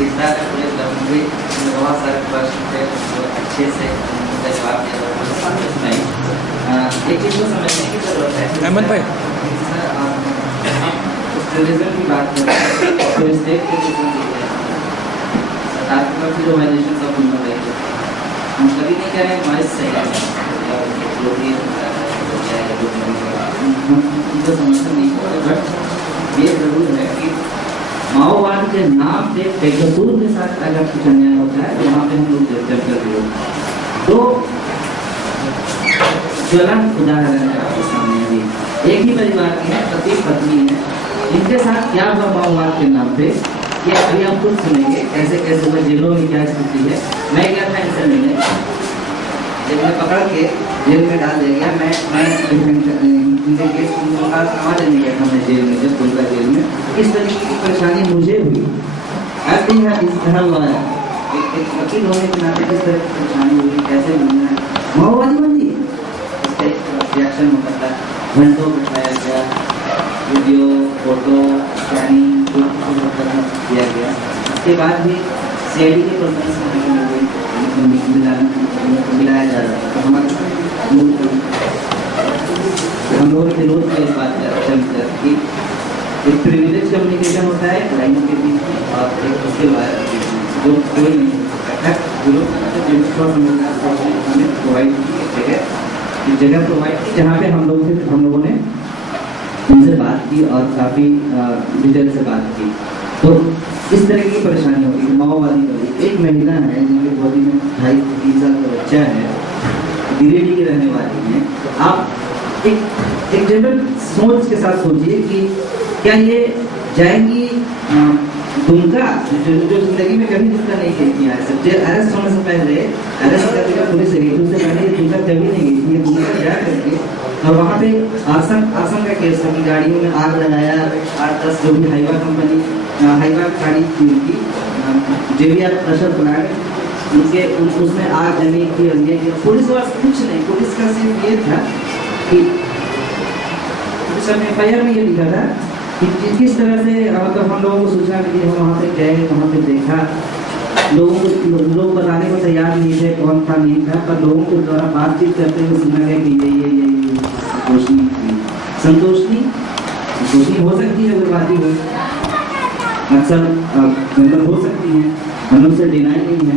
दिखता है पुलिस लंबी बहुत सारे प्रश्न थे जो अच्छे से उनका जवाब दिया नहीं। एक चीज़ को समझने की जरूरत है अहमद भाई टूरिज्म की बात करें तो स्टेट के सरकार की तरफ से जो वायलेशन सब उन पर रही हम कभी नहीं कह रहे हैं नॉइस सही है जो भी उनका समर्थन नहीं हो रहा बट ये जरूर है कि माओवाद के नाम पे बेकसूर के साथ अगर कुछ अन्याय होता है तो वहाँ पे हम लोग जब कर रहे हो तो ज्वलंत उदाहरण है आपके सामने अभी एक ही परिवार के हैं पति पत्नी है इनके साथ क्या हुआ माओवाद के नाम पे ये अभी आप खुद सुनेंगे कैसे कैसे वो जेलों में क्या स्थिति है। मैं गया था इनसे मिलने जब मैं पकड़ के जेल में डाल दिया गया मैं इनके केस का आवाज नहीं गया था मैं जेल में जब दुर्गा जेल में इस तरीके की परेशानी मुझे हुई ऐसे ही इस तरह हुआ है एक वकील होने के नाते किस तरह की परेशानी हुई कैसे मिलना है माओवादी बंदी इसका एक रिएक्शन होता था घंटों बिठाया गया वीडियो फोटो स्कैनिंग किया गया उसके बाद भी सीआईडी के पर्सन से मिलाया जा रहा है तो हम लोग विरोध में इस बात पर कि एक प्रिविलेज कम्युनिकेशन होता है लाइनों के बीच में और एक उसके बाद जो कोई नहीं हमें प्रोवाइड की एक जगह प्रोवाइड की जहाँ पे हम लोगों ने उनसे बात की और काफ़ी डिटेल से बात की तो इस तरह की परेशानी होगी माओवादी वाली एक महिला है जिनके बॉडी में 2.5-3 साल का बच्चा है गिरिडीह की रहने वाली है। आप एक जनरल सोच के साथ सोचिए कि क्या ये जाएंगी दुमका जो जिंदगी में कभी दुमका नहीं गई थी अरेस्ट होने से पहले अरेस्ट करने का पुलिस गई थी उससे पहले दुमका कभी नहीं गई थी दुमका जा करके और वहाँ पे आसन का केस था कि गाड़ियों में आग लगाया 8-10 जो भी हाईवा कंपनी हाईवा गाड़ी थी उनकी जेवीआर प्रेशर प्लांट उनके उसमें आग जमी थी और ये पुलिस वाला कुछ नहीं पुलिस का सिर्फ ये था कि पुलिस ने एफआईआर में ये लिखा था कि किस तरह से मतलब हम लोगों को सूचना मिली हम वहाँ पे गए वहाँ पे देखा लोग बताने को तैयार नहीं थे कौन था नहीं था पर लोगों के द्वारा बातचीत करते हुए सुना गया कि ये संतोषनी हो सकती है उग्रवादी हो अक्सर मतलब हो सकती है हम लोग से डिनाई नहीं है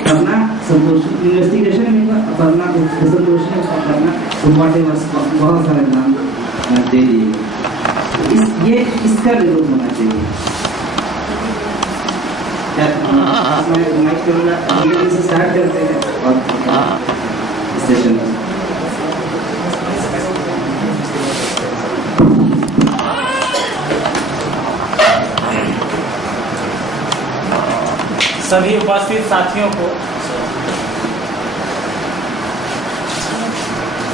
करना संतोषी इन्वेस्टिगेशन में करना संतोषी करना बहुत सारे नाम दे दिए ये इसका विरोध होना चाहिए। से स्टार्ट करते हैं और सेशन सभी उपस्थित साथियों को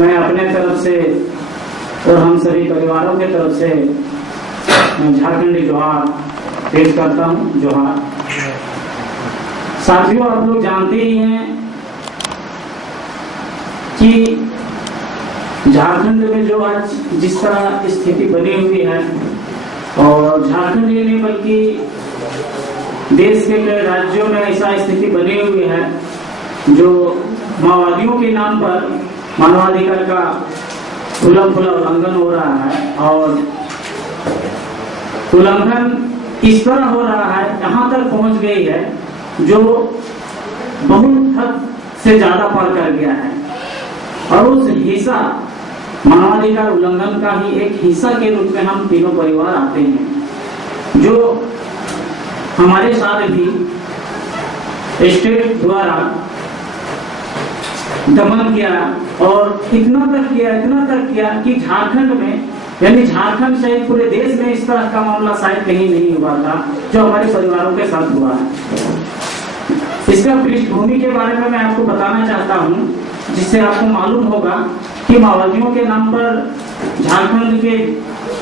मैं अपने तरफ से और हम सभी परिवारों के तरफ से झारखंडी जोहार पेश करता हूँ। जोहार साथियों आप लोग जानते ही हैं कि झारखंड में जो आज जिस तरह स्थिति बनी हुई है और झारखंड ही नहीं बल्कि देश के कई राज्यों में ऐसा स्थिति बनी हुई है जो माओवादियों के नाम पर मानवाधिकार का खुला उल्लंघन हो रहा है और उल्लंघन इस तरह हो रहा है यहाँ तक पहुंच गई है जो बहुत हद से ज्यादा पार कर गया है और उस हिस्सा मानवाधिकार उल्लंघन का ही एक हिस्सा के रूप में हम तीनों परिवार आते हैं जो हमारे साथ भी स्टेट द्वारा दमन किया और इतना तक किया कि झारखंड में यानी झारखंड सहित पूरे देश में इस तरह का मामला शायद कहीं नहीं हुआ था जो हमारे परिवारों के साथ हुआ है। इसका पृष्ठभूमि के बारे में मैं आपको बताना चाहता हूं जिससे आपको मालूम होगा कि माओवादियों के नाम पर झारखंड के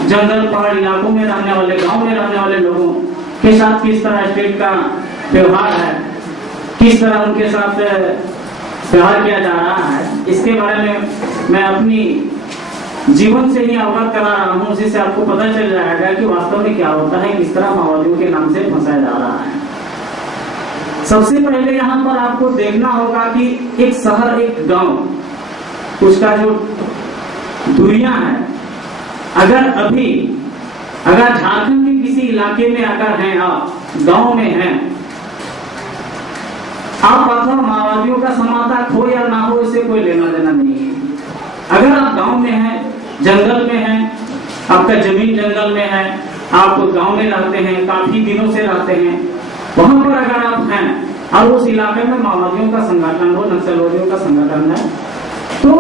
जंगल पहाड़ इलाकों में रहने वाले गांव में रहने वाले लोगों के साथ किस तरह स्टेट का व्यवहार है, किस तरह उनके साथ व्यवहार किया जा रहा है, इसके बारे में मैं अपनी जीवन से ही अवगत करा रहा हूँ जिससे आपको पता चल जाएगा कि वास्तव में क्या होता है, किस तरह माओवादियों के नाम से फंसाया जा रहा है। सबसे पहले यहाँ पर आपको देखना होगा कि एक शहर, एक गांव, उसका जो दूरियां है, अगर झारखंड के किसी इलाके में अगर हैं आप, गांव में हैं आप, अथवा माओवादियों का समातक हो या ना हो, इससे कोई लेना देना नहीं है। अगर आप गांव में हैं, जंगल में हैं, आपका जमीन जंगल में है, आप गांव में रहते हैं, काफी दिनों से रहते हैं, वहां पर अगर आप हैं और उस इलाके में माओवादियों का संगठन हो, नक्सलवादियों का संगठन है, तो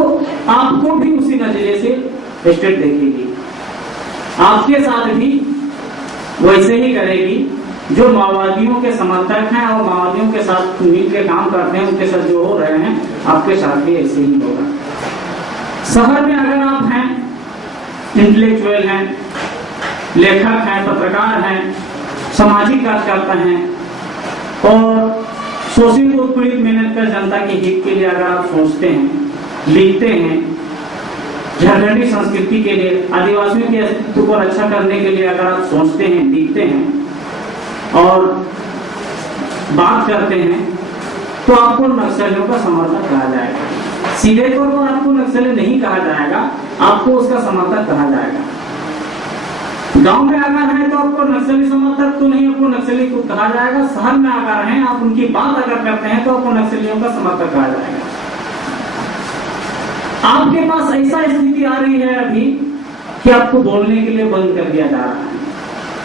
आपको भी उसी नजरिए से स्टेट देखेगी, आपके साथ भी वैसे ही करेगी। जो माओवादियों के समर्थक हैं और माओवादियों के साथ मिलकर काम करते हैं, उनके साथ जो हो रहे हैं, आपके साथ भी ऐसे ही होगा। शहर में अगर आप हैं, इंटेलेक्चुअल हैं, लेखक हैं, पत्रकार हैं, सामाजिक कार्यकर्ता हैं और शोषित उत्पीड़ित मेहनत कर जनता के हित के लिए अगर आप सोचते हैं, लिखते हैं, झारखंडी संस्कृति के लिए, आदिवासियों के अस्तित्व को रक्षा करने के लिए अगर आप सोचते हैं, लिखते हैं और बात करते हैं, तो आपको नक्सलियों का समर्थक कहा जाएगा। सीधे तौर पर आपको नक्सली नहीं कहा जाएगा, आपको उसका समर्थक कहा जाएगा। गांव में अगर है तो आपको नक्सली समर्थक तो नहीं, आपको नक्सली को कहा जाएगा। शहर में अगर हैं, आप उनकी बात अगर करते हैं, तो आपको नक्सलियों का समर्थक कहा जाएगा। आपके पास ऐसा स्थिति आ रही है अभी कि आपको बोलने के लिए बंद कर दिया जा रहा है।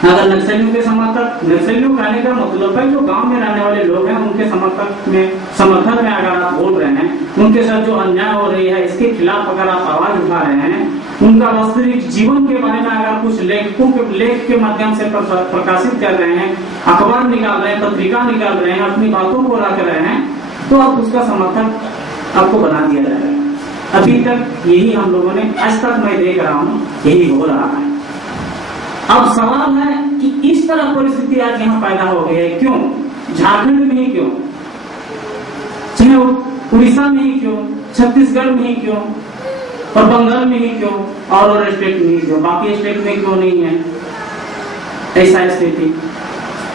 अगर नक्सलियों के समर्थक, नक्सलियों कहने का मतलब है जो गांव में रहने वाले लोग हैं, उनके समर्थन में अगर आप बोल रहे हैं, उनके साथ जो अन्याय हो रही है, इसके खिलाफ अगर आप आवाज उठा रहे हैं, उनका वास्तविक जीवन के बारे में अगर कुछ लेख के माध्यम से प्रकाशित कर रहे हैं, अखबार निकाल रहे हैं, पत्रिका निकाल रहे हैं, अपनी बातों को रख रहे हैं, तो आप उसका समर्थक आपको बना दिया जाएगा। अभी तक यही हम लोगों ने, आज तक मैं देख रहा हूँ, यही हो रहा है। अब सवाल है कि इस तरह परिस्थिति आज यहाँ पैदा हो गई है, क्यों? झारखंड में ही क्यों, चाहे उड़ीसा में ही क्यों, छत्तीसगढ़ में ही क्यों, और बंगाल में ही क्यों, और स्टेट में ही क्यों, बाकी स्टेट में क्यों नहीं है ऐसा स्थिति?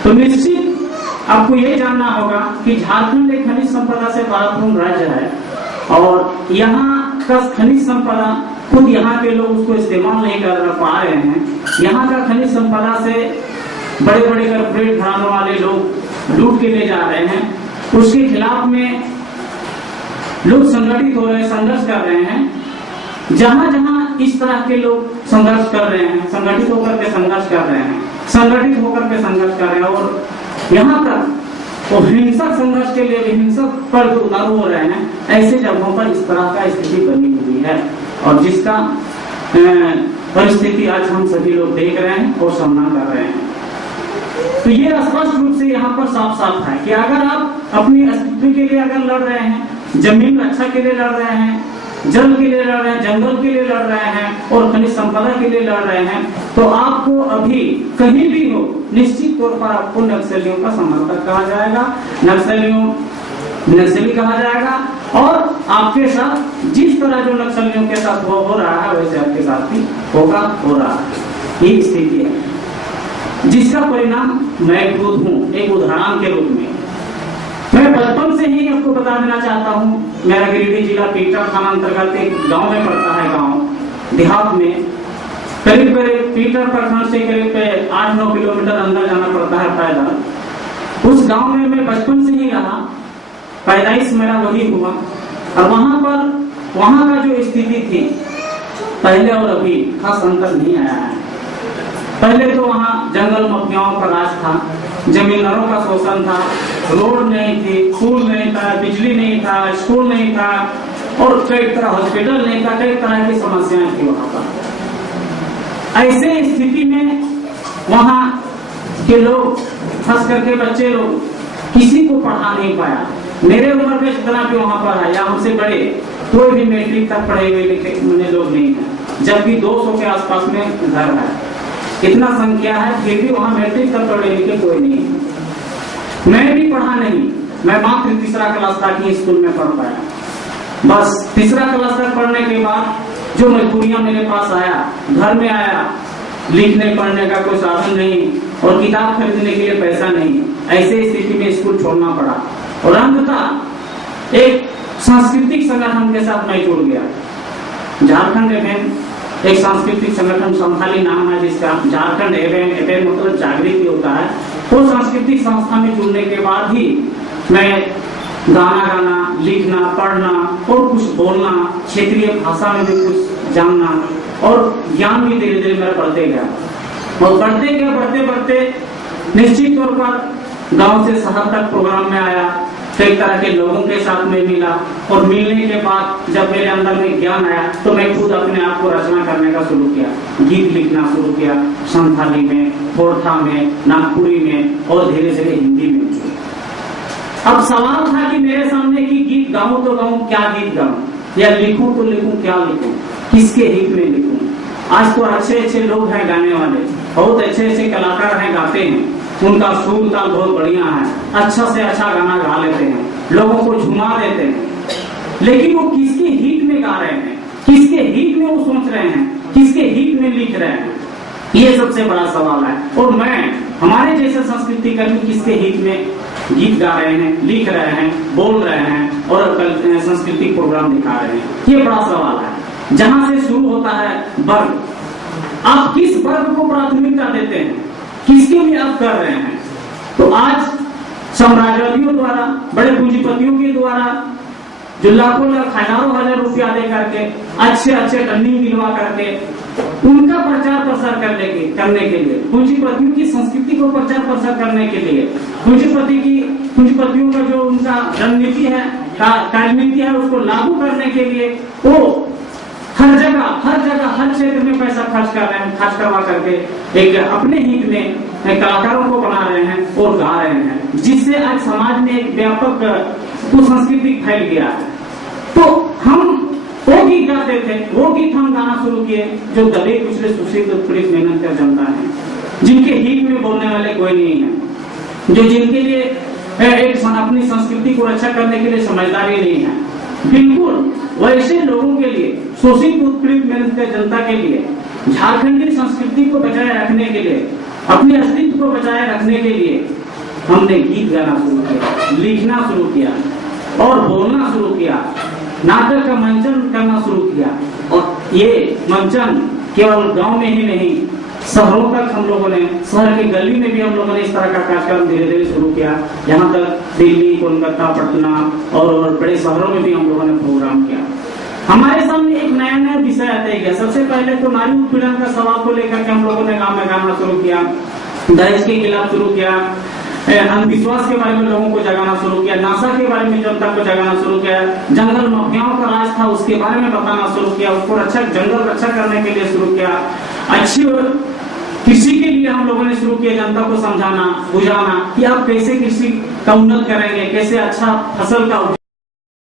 तो निश्चित आपको ये जानना होगा कि झारखंड एक खनिज संपदा से भरपूर राज्य है और यहाँ का खनिज संपदा खुद यहाँ के लोग उसको इस्तेमाल नहीं कर पा रहे हैं। यहाँ का खनिज संपदा से बड़े बड़े कॉर्पोरेट घरानों वाले लोग लूट के ले जा रहे हैं, उसके खिलाफ में लोग संगठित हो रहे हैं, संघर्ष कर रहे हैं। जहां जहां इस तरह के लोग संघर्ष कर रहे हैं, संगठित होकर के संघर्ष कर रहे हैं, संगठित होकर के संघर्ष कर रहे हैं और यहाँ तक वो हिंसक संघर्ष के लिए हिंसक पर उतारू हो रहे हैं, ऐसे जगहों पर इस तरह का स्थिति बनी हुई है और जिसका परिस्थिति आज हम सभी लोग देख रहे हैं और सामना कर रहे हैं। तो ये स्पष्ट रूप से यहाँ पर साफ साफ है कि अगर आप अपनी अस्तित्व के लिए अगर लड़ रहे हैं, जमीन रक्षा के लिए लड़ रहे हैं, जल के लिए लड़ रहे हैं, जंगल के लिए लड़ रहे हैं और खनिज संपदा के लिए लड़ रहे हैं, तो आपको अभी कहीं भी हो, निश्चित तौर पर आपको नक्सलियों का समर्थक कहा जाएगा, नक्सली कहा जाएगा और आपके साथ जिस तरह जो नक्सलियों के साथ हो रहा है वैसे आपके साथ भी होगा, हो रहा है। ये स्थिति है जिसका परिणाम मैं खुद हूँ एक उदाहरण के रूप में। मैं बचपन से ही आपको बता देना चाहता हूँ, मेरा गिरिडीह जिला पीटर थाना अंतर्गत एक गांव में पड़ता है, गांव देहात में करीब पीटर प्रखंड से करीब 8-9 किलोमीटर अंदर जाना पड़ता है पैदल। उस गांव में मैं बचपन से ही रहा, पैदाइश मेरा वही हुआ और वहां का जो स्थिति थी पहले और अभी खास अंतर नहीं आया है। पहले तो वहाँ जंगल माफियाओं का राज था, जमींदारों का शोषण था, रोड नहीं थी, पुल नहीं था, बिजली नहीं था, स्कूल नहीं था और कई तरह हॉस्पिटल नहीं था, कई तरह की समस्याएं थी वहां पर। ऐसे स्थिति में वहां के लोग, खास करके बच्चे लोग, किसी को पढ़ा नहीं पाया। मेरे उम्र में जितना भी वहां पर है या हमसे बड़े, कोई भी मैट्रिक तक पढ़े हुए लिखे लोग नहीं है, जबकि 200 के आसपास में घर है, इतना संख्या है, फिर भी वहां मैट्रिक तक पढ़े लिखे कोई नहीं है। मैं भी पढ़ा नहीं, मैं मात्र तीसरा क्लास तक ही स्कूल में पढ़ पाया। बस तीसरा क्लास तक पढ़ने के बाद जो मजबूरियां मेरे पास आया, घर में आया, लिखने पढ़ने का कोई साधन नहीं और किताब खरीदने के लिए पैसा नहीं, ऐसे स्थिति में स्कूल छोड़ना पड़ा और अंततः एक सांस्कृतिक संगठन के साथ मैं जुड़ गया। झारखंड एफएम एक सांस्कृतिक संगठन, संथाली नाम है जिसका, झारखंड एफएम मतलब जागृति होता है। वो सांस्कृतिक संस्था में जुड़ने के बाद ही मैं गाना गाना, लिखना, पढ़ना और कुछ बोलना, क्षेत्रीय भाषा में भी कुछ जानना और ज्ञान भी धीरे धीरे मेरा बढ़ते गया। और बढ़ते गया, बढ़ते बढ़ते निश्चित तौर पर गांव से शहर तक प्रोग्राम में आया, कई तरह के लोगों के साथ में मिला और मिलने के बाद जब मेरे अंदर में ज्ञान आया तो मैं खुद अपने आप को रचना करने का शुरू किया, गीत लिखना शुरू किया, संथाली में, खोरठा में, नागपुरी में और धीरे धीरे हिंदी में। अब सवाल था कि मेरे सामने कि गीत गाऊं तो गाऊं, क्या गीत गाऊं, या लिखूं तो लिखूं, क्या लिखूं, किसके हित में लिखूं। आज तो अच्छे अच्छे लोग हैं गाने वाले, बहुत अच्छे अच्छे कलाकार हैं, गाते हैं, उनका सुर ताल बहुत बढ़िया है, अच्छा से अच्छा गाना गा लेते हैं, लोगों को झुमा देते हैं, लेकिन वो किसके हित में गा रहे हैं, किसके हित में वो सोच रहे हैं, किसके हित में लिख रहे हैं, ये सबसे बड़ा सवाल है। और मैं हमारे जैसे संस्कृति कर्मी किसके हित में गीत गा रहे हैं, लिख रहे हैं, बोल रहे हैं और सांस्कृतिक प्रोग्राम दिखा रहे हैं, ये बड़ा सवाल है। जहां से शुरू होता है वर्ग, आप किस वर्ग को प्राथमिकता देते हैं, किसके लिए आप कर रहे हैं। तो आज साम्राज्यवादियों द्वारा, बड़े पूंजीपतियों के द्वारा जो लाखों लाख हजारों हजार रुपया दे करके अच्छे अच्छे ट्रेनिंग दिलवा करके उनका प्रचार प्रसार करने के लिए, पूंजीपतियों की संस्कृति को प्रचार प्रसार करने के लिए, पूंजीपतियों का जो उनका रणनीति है, कार्यनीति है, उसको लागू करने के लिए वो हर जगह हर क्षेत्र में पैसा खर्च कर रहे हैं, खर्च करवा करके एक अपने हित में कलाकारों को बना रहे हैं और गा रहे हैं, जिससे आज समाज में एक व्यापक कुसंस्कृति फैल गया है। तो हम वो गीत गाते थे, वो गीत हम गाना शुरू किए जो दलित, पिछड़े, शोषित, उत्पीड़ित, मेहनत कर जनता है, जिनके हित में बोलने वाले कोई नहीं है, जो जिनके लिए एक अपनी संस्कृति को रक्षा करने के लिए समझदारी नहीं है। बिल्कुल वैसे लोगों के लिए, शोषित, उत्पीड़ित, मेहनत कर जनता के लिए, झारखंड की संस्कृति को बचाए रखने के लिए, अपने अस्तित्व को बचाए रखने के लिए हमने गीत गाना शुरू किया, लिखना शुरू किया और बोलना शुरू किया, नाटक का मंचन करना शुरू किया। और ये मंचन केवल गांव में ही नहीं, शहरों तक हम लोगों ने, शहर की गली में भी हम लोगों ने इस तरह का कार्यक्रम धीरे धीरे शुरू किया। यहाँ तक दिल्ली, कोलकाता, पटना और बड़े शहरों में भी हम लोगों ने प्रोग्राम किया। हमारे सामने एक नया नया विषय आता है। सबसे पहले तो नारी उत्पीड़न का सवाल को लेकर के हम लोगों ने गाँव में गाना शुरू किया, दहेज के खिलाफ शुरू किया, अंधविश्वास के बारे में लोगों को जगाना शुरू किया, नासा के बारे में जनता को जगाना शुरू किया, जंगल माफियाओं का राज था उसके बारे में बताना शुरू किया, उसको जंगल रक्षा करने के लिए शुरू किया, अच्छी कृषि के लिए हम लोगों ने शुरू किया, जनता को समझाना, बुझाना कि आप कैसे कृषि का उन्नत करेंगे, कैसे अच्छा फसल का